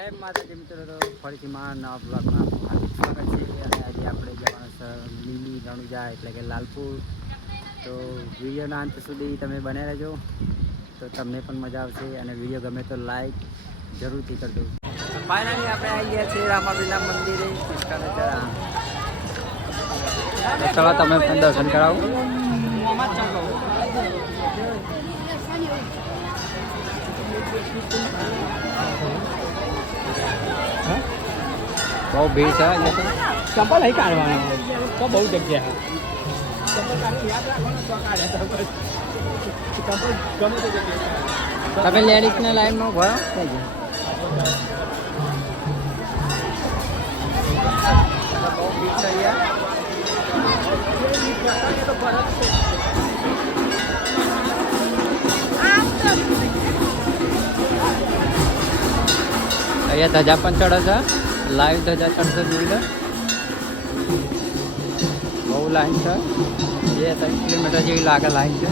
જય માતાજી મિત્રો, તો ફરીથી મારા નવા બ્લોગમાં હાર્દિક સ્વાગત છે. અને આજે આપણે જવાનું છે મિની રણુજા એટલે કે લાલપુર. તો વિડીયોના અંત સુધી તમે બને રહેજો, તો તમને પણ મજા આવશે. અને વિડીયો ગમે તો લાઈક જરૂરથી કરજો. ફાઇનલી આપણે આવી ગયા છીએ રામાપીરના મંદિરે. ચલો તમે પણ દર્શન કરાવો. બહુ ભીડ છે ચંપલ નહીં કાઢવાના તો બહુ જગ્યા તમે લેડીઝને લાઈનમાં ભરો થઈ જાય. બહુ ભીડ છે અહીંયા ધજા પણ ચડે છે. લાઈવ ધજા ચડશે જોઈ લો. બહુ લાઈન છે, 2-3 કિલોમીટર જેવી લાગે લાઈન છે.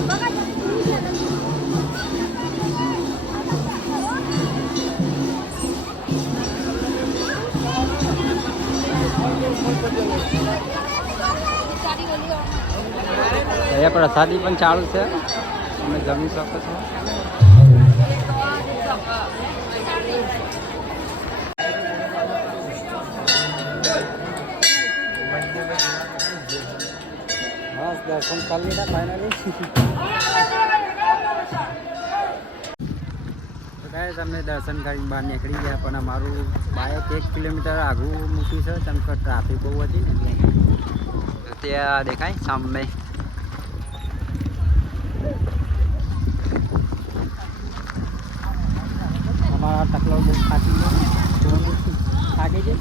અહીંયા પ્રસાદી પણ ચાલુ છે, તમે જમી શકો છો. બસ દર્શન કરી લીધા ફાઇનલી. તો કાંઈ તમને દર્શન કરીને બહાર નીકળી ગયા, પણ અમારું બાઇક 1 કિલોમીટર આગું મૂક્યું છે, કેમ કે ટ્રાફિક બહુ હતી ને એટલે. તો ત્યાં દેખાય સામે અમારા ટકલો બહુ થાકી છે.